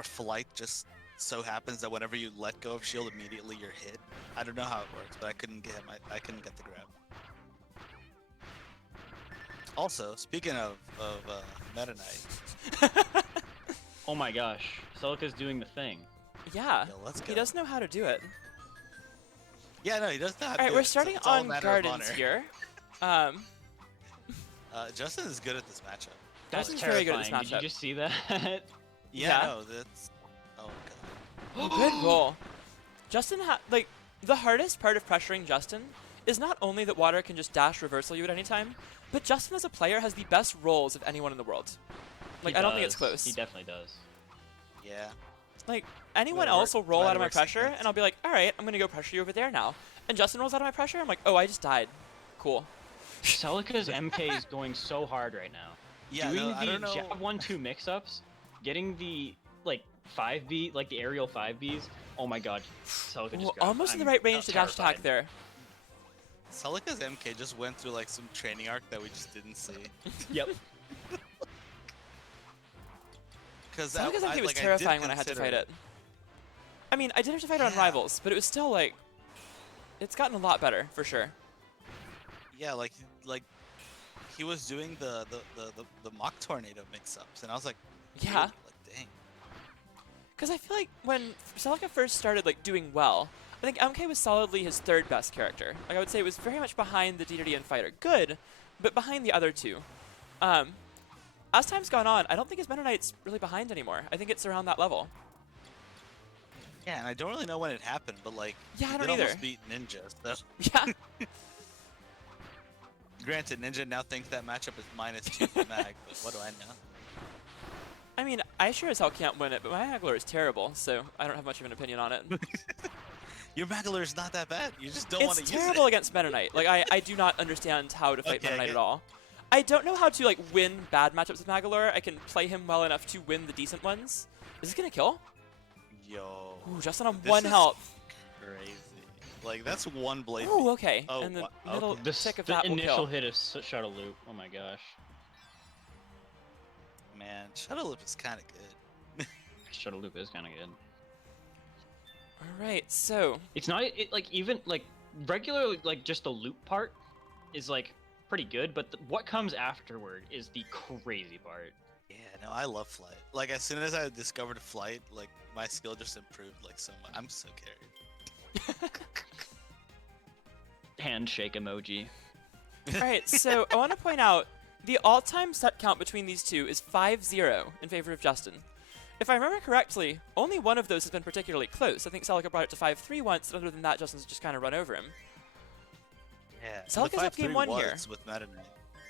where flight just so happens that whenever you let go of shield, immediately you're hit. I don't know how it works, but I couldn't get I couldn't get the grab. Also, speaking of Meta Knight, Oh my gosh, Celica's doing the thing. Yeah, yo, let's go. he does know how to do it. Yeah, no, he does not. All right, we're starting it's all a on matter of Gardens honor. here. Justin is good at this matchup. That's Justin's very good at this terrifying. Did you matchup. just see that? Yeah. No, that's. Oh god. Good roll. Justin, like, the hardest part of pressuring Justin is not only that water can just dash reversal you at any time, but Justin as a player has the best rolls of anyone in the world. Like, I don't think it's close. He definitely does. Yeah. Like, anyone Well, else will roll out of my works pressure, against- and I'll be like, all right, I'm going to go pressure you over there now. And Justin rolls out of my pressure, I'm like, oh, I just died. Cool. Celica's MK is going so hard right now. Yeah, Doing no, I don't the know. jab 1-2 mix-ups, getting the like 5B, like the aerial 5Bs. Oh my god, Celica just Ooh, grabbed. almost in the I'm right range to dash attack terrified. there. Celica's MK just went through like some training arc that we just didn't see. Yep. Because Celica's MK was terrifying when I had to fight it. I mean, I did have to fight it on Yeah. Rivals, but it was still like, it's gotten a lot better, for sure. Yeah, like he was doing the mock tornado mix-ups, and I was like, Yeah. dude, like dang. Because I feel like when Celica first started like doing well, I think MK was solidly his third best character. Like I would say it was very much behind the DDD and Fighter. Good, but behind the other two. As time's gone on, I don't think his Meta Knight's really behind anymore. I think it's around that level. Yeah, and I don't really know when it happened, but like Yeah, I he don't did either. almost beat Ninja. So Yeah. granted, Ninja now thinks that matchup is -2 for Mag, but what do I know? I mean, I sure as hell can't win it, but my Magler is terrible, so I don't have much of an opinion on it. Your Magler is not that bad. You just don't want to It's use terrible it. against Meta Knight. Like, I do not understand how to fight Okay, Meta I Knight get- at all. I don't know how to, like, win bad matchups with Magolor. I can play him well enough to win the decent ones. Is this gonna kill? Yo. Ooh, Justin on This 1 is health. Crazy. Like that's one blade. Ooh, okay. Oh, and the wha- middle okay. tick of The that will initial kill. hit is shuttle loop. Oh my gosh. Man, Shuttle Loop is kind of good. Shuttle loop is kind of good. Alright, so... It's not like even like regular like just the loop part is like pretty good, but what comes afterward is the crazy part. Yeah, no, I love flight. Like as soon as I discovered flight, like my skill just improved like so much. I'm so carried. Handshake emoji. Alright, so I want to point out, the all-time set count between these two is 5-0 in favor of Justin. If I remember correctly, only one of those has been particularly close. I think Celica brought it to 5-3 once, and other than that, Justin's just kind of run over him. Yeah. Celica's up game 1 here. With Meta Knight.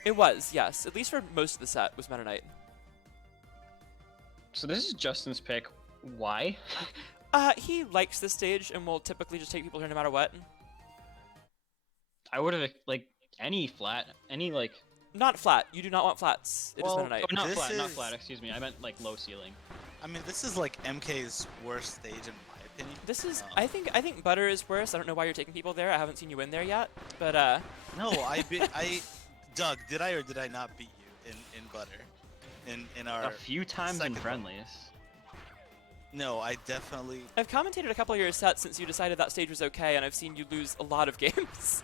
It was, yes. At least for most of the set was Meta Knight. So this is Justin's pick. Why? He likes this stage and will typically just take people here no matter what. I would have like any flat, any like. Not flat. You do not want flats. It is Well, Meta Knight. Oh, not This flat, not is- flat. Excuse me. I meant like low ceiling. I mean, this is like MK's worst stage in my opinion. This is, Um, I think Butter is worse. I don't know why you're taking people there. I haven't seen you win there yet. But, No, Doug, did I or did I not beat you in Butter? In our A few times in second one. friendlies. No, I definitely. I've commentated a couple of your sets since you decided that stage was okay, and I've seen you lose a lot of games.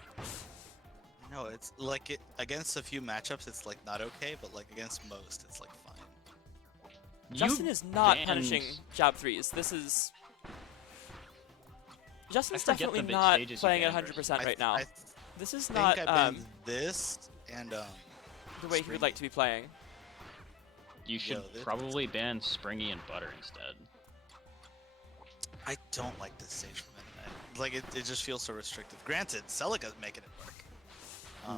No, it's like it against a few matchups. It's like not okay, but like against most, it's like fine. Justin You is not banned- punishing jab threes. This is... Justin's forget definitely the big not stages you playing at banned 100% right I, now. I This is think not I banned this and the way he would like to be playing. You should Yo, this- probably ban Springy and Butter instead. I don't like this stage for Meta Knight. Like it just feels so restrictive. Granted, Celica's making it work.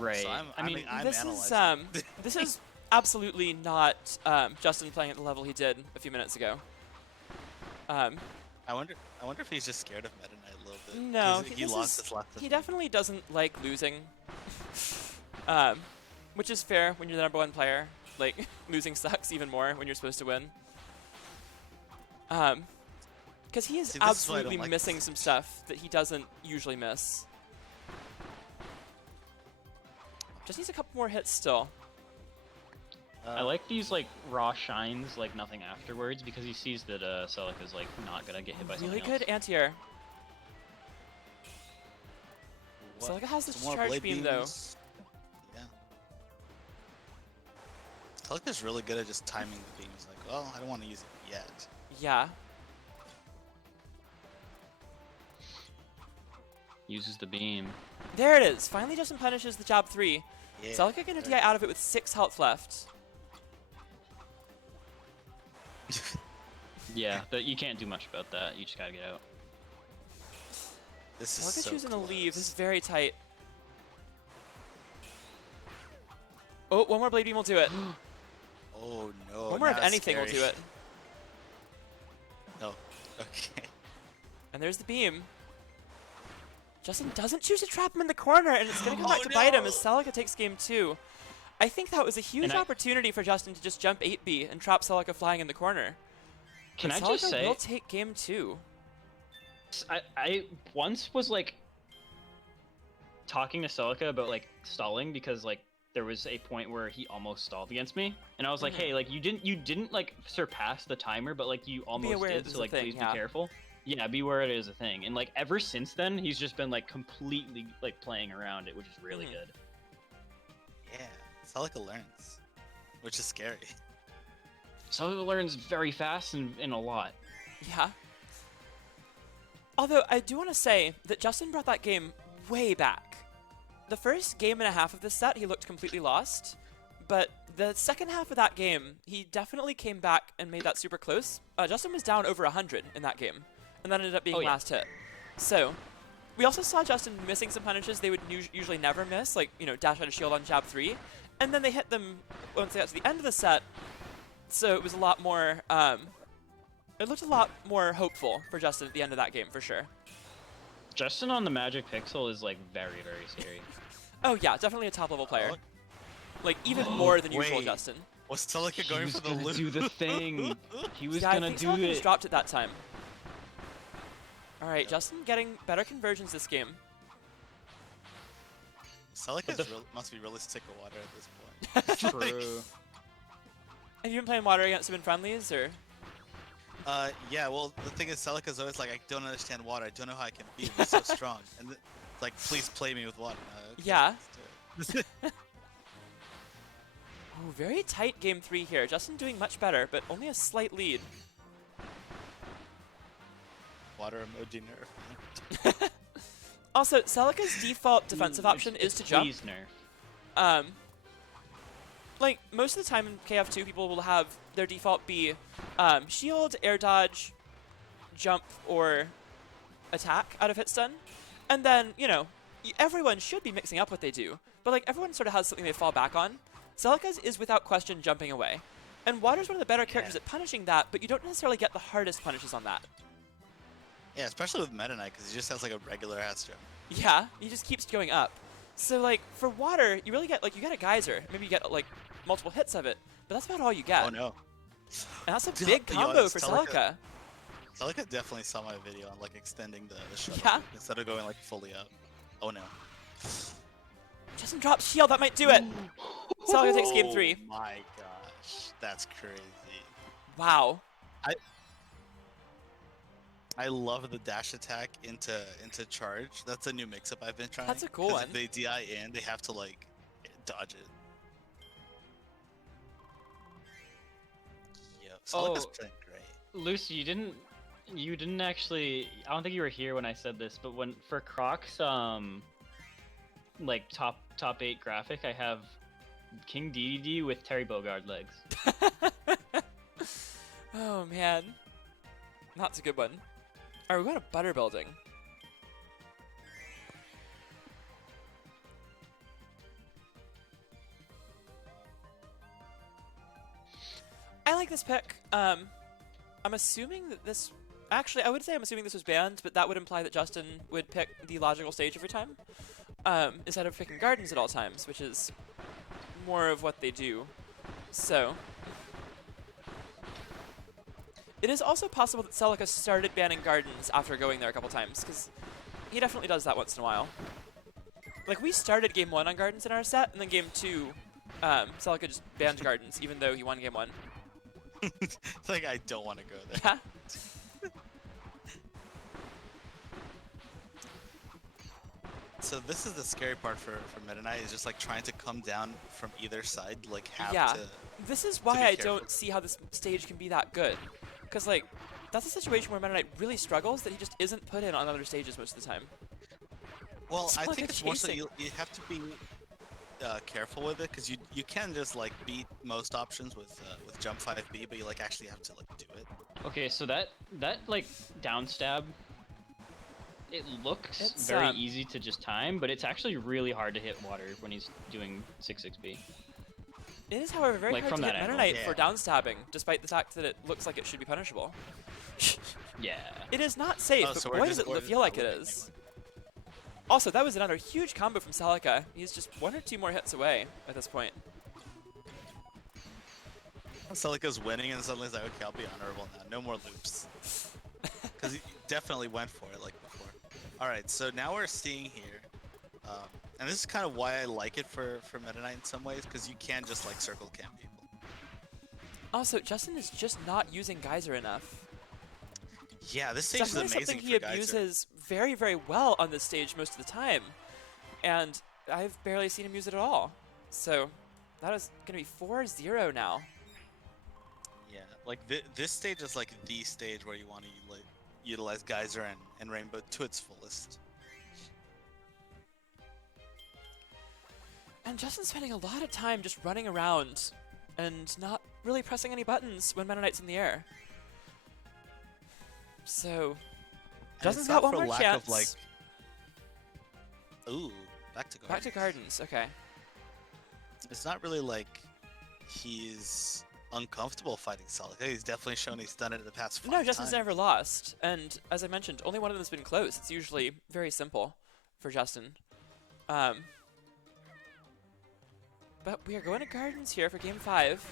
Right. So I mean, I'm This is, analyzing. this is absolutely not Justin playing at the level he did a few minutes ago. I wonder if he's just scared of Meta Knight a little bit. No, 'cause he this lost is- his last. He definitely doesn't like losing. Which is fair when you're the #1 player. Like, losing sucks even more when you're supposed to win. Because he is See, this is why I don't absolutely like missing this some stage. stuff that he doesn't usually miss. Just needs a couple more hits still. I like these like raw shines, like nothing afterwards, because he sees that Celica's like not gonna get hit by Really something good else. anti-air. What? Celica has this Some more charge blade beam, though. beams. Yeah. Celica's really good at just timing the beams. Like, well, I don't want to use it yet. Yeah. Uses the beam. There it is. Finally, Justin punishes the jab 3. Yeah. Celica gonna DI out of it with 6 health left. Yeah, but you can't do much about that. You just gotta get out. This is Celica so choosing to leave. This is close. very tight. Oh, one more blade beam will do it. Oh no. One more of now it's anything will scary. do it. No. Okay. And there's the beam. Justin doesn't choose to trap him in the corner, and it's going to come back Oh, to bite him no! as Celica takes game 2. I think that was a huge And opportunity for Justin to just jump 8B and trap Celica flying in the corner. Can But I just Celica say, will take game 2. I once was like talking to Celica about like stalling because like there was a point where he almost stalled against me, and I was like, Mhm. hey, like you didn't like surpass the timer, but like you almost aware did, this is so a like thing, please yeah. be careful. Yeah, be aware it is a thing. And like ever since then, he's just been like completely like playing around it, which is really Mhm. good. Yeah. Celica learns, which is scary. Celica learns very fast and a lot. Yeah. Although, I do want to say that Justin brought that game way back. The first game and a half of this set, he looked completely lost. But the second half of that game, he definitely came back and made that super close. Justin was down over 100 in that game. And that ended up being Oh, yeah. last hit. So, we also saw Justin missing some punishes they would usually never miss, like, you know, dash out a shield on jab 3. And then they hit them once they got to the end of the set. So it was a lot more, it looked a lot more hopeful for Justin at the end of that game, for sure. Justin on the Magic Pixel is like very, very scary. Oh yeah, definitely a top-level player. Oh. Like, even more than usual, Wait. Justin. Was Celica He going was for the gonna loop? do the thing. He was Yeah, I gonna think do Celica was it. dropped at that time. Alright, Yep. Justin getting better conversions this game. Celica the- must be really sick of water at this point. True. Have you been playing water against him in friendlies, or? Yeah, well, the thing is, Celica's always like, I don't understand water. I don't know how I can beat it. It's so strong. And it's like, please play me with water. Okay, Yeah. let's do it. Oh, very tight game 3 here. Justin doing much better, but only a slight lead. Water emoji nerf. Also, Celica's default defensive option is to jump. Please nerf. Like, most of the time in KF2, people will have their default be shield, air dodge, jump, or attack out of hit stun. And then, you know, everyone should be mixing up what they do. But, like, everyone sort of has something they fall back on. Celica's is, without question, jumping away. And Water's one of the better characters at punishing that, but you don't necessarily get the hardest punishes on that. Yeah, especially with Meta Knight, because he just has like a regular ass jump. Yeah, he just keeps going up. So, like, for Water, you really get, like, you get a geyser. Maybe you get, like, multiple hits of it, but that's about all you get. Oh no. And that's a To big be combo honest, for Celica- Celica. Celica definitely saw my video on like extending the shuttle Yeah. instead of going like fully up. Oh no. Justin drops shield, that might do it. Celica takes game Oh 3. my gosh, that's crazy. Wow. I love the dash attack into charge. That's a new mix-up I've been trying. That's a cool 'cause one. If they DI in, they have to like dodge it. Yeah, Celica's Oh. playing great. Lucy, you didn't actually. I don't think you were here when I said this, but when for Croc's like top 8 graphic, I have King DDD with Terry Bogard legs. Oh, man. That's a good one. Alright, we're going to butter building. I like this pick. I'm assuming that this... Actually, I would say I'm assuming this was banned, but that would imply that Justin would pick the logical stage every time, instead of picking gardens at all times, which is more of what they do. So... It is also possible that Celica started banning gardens after going there a couple times, because he definitely does that once in a while. Like, we started game 1 on gardens in our set, and then game 2 Celica just banned Gardens, even though he won game 1. It's like I don't want to go there. Yeah. So this is the scary part for Meta Knight, is just like trying to come down from either side, like have Yeah. to. This is be why I careful. don't see how this stage can be that good. Because, like, that's a situation where Meta Knight really struggles that he just isn't put in on other stages most of the time. Well, It's I like think a it's more so chasing. you have to be careful with it, because you can just like beat most options with jump 5B, but you like actually have to like do it. Okay, so that like down stab, it looks It's, very easy to just time, but it's actually really hard to hit water when he's doing 6-6B. It is, however, very Like, hard from to hit that Meta angle. Knight Yeah. for downstabbing, despite the fact that it looks like it should be punishable. Yeah. It is not safe, Oh, but so we're boy just- does it we're feel like it looking is. Also, that was another huge combo from Celica. He's just 1 or 2 more hits away at this point. Celica's winning, and suddenly it's like, okay, I'll be honorable now. No more loops. Because he definitely went for it like before. All right, so now we're seeing here, and this is kind of why I like it for Meta Knight in some ways, because you can just like circle cam people. Also, Justin is just not using Geyser enough. Yeah, this It's stage is definitely amazing something he for Geyser. abuses very, very well on this stage most of the time. And I've barely seen him use it at all. So that is going to be 4-0 now. Yeah, like this stage is like the stage where you want to like utilize Geyser and Rainbow to its fullest. And Justin's spending a lot of time just running around and not really pressing any buttons when Meta Knight's in the air. So And Justin's it's got not one for more lack chance. of, like, ooh, back to Gardens. Back to Gardens, okay. It's not really like he's uncomfortable fighting Celica. He's definitely shown he's done it in the past 5 No, Justin's times. never lost. And as I mentioned, only one of them's been close. It's usually very simple for Justin. But we are going to Gardens here for game 5.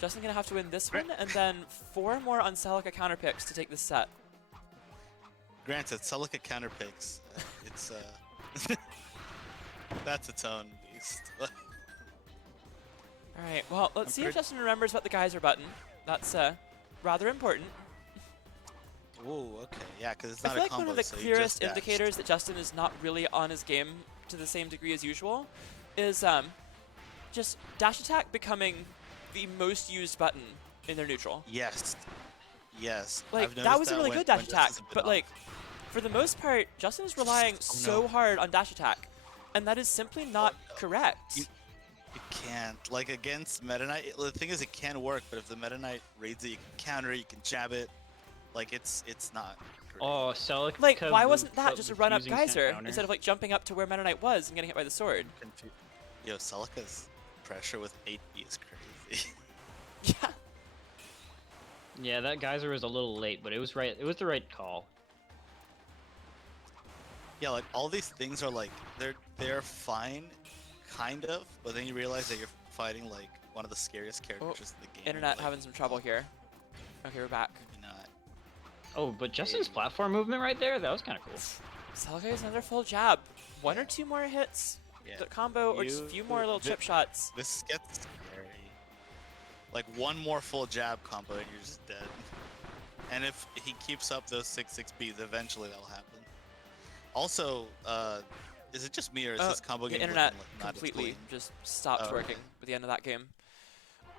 Justin's going to have to win this one, and then 4 more on Celica counter picks to take this set. Granted, Celica counter picks. It's that's its own beast. Alright, well, let's see if pretty- Justin remembers about the geyser button. That's rather important. Ooh, okay, yeah, because it's I not feel a like combo. one of the so you clearest just dashed. indicators that Justin is not really on his game to the same degree as usual is just dash attack becoming the most used button in their neutral. Yes. Yes. Like, I've that noticed was a really when- good dash when attack, Justin's been but off. like, for the most part, Justin is relying so no. hard on dash attack, and that is simply not no. correct. You can't. Like, against Meta Knight, the thing is, it can work, but if the Meta Knight reads it, you can counter it, you can jab it. Like, it's not great. Oh, Celica. Like, why was- wasn't that just a run-up using geyser counter. instead of like jumping up to where Meta Knight was and getting hit by the sword? Yo, Celica's pressure with 8B is crazy. Yeah. Yeah, that geyser was a little late, but it was right. It was the right call. Yeah, like, all these things are like, they're fine, kind of, but then you realize that you're fighting, like, one of the scariest characters in the game. Internet like, having some trouble here. Okay, we're back. maybe not. Oh, but Justin's platform movement right there, that was kind of cool. Celica is another full jab. 1 or Yeah. 2 more hits, Yeah. the combo, or just a You- few more little chip shots. This gets scary. Like, one more full jab combo and you're just dead. And if he keeps up those 6-6Bs, eventually that'll happen. Also, is it just me or is this combo the game internet looking like not as completely clean? just stopped Oh, working okay. at the end of that game.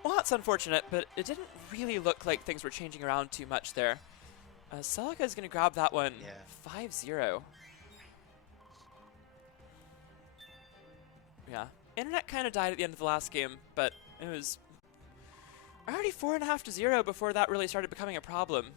Well, that's unfortunate, but it didn't really look like things were changing around too much there. Celica is going to grab that one Yeah. 5-0. Yeah. Internet kind of died at the end of the last game, but it was already 4.5-0 before that really started becoming a problem.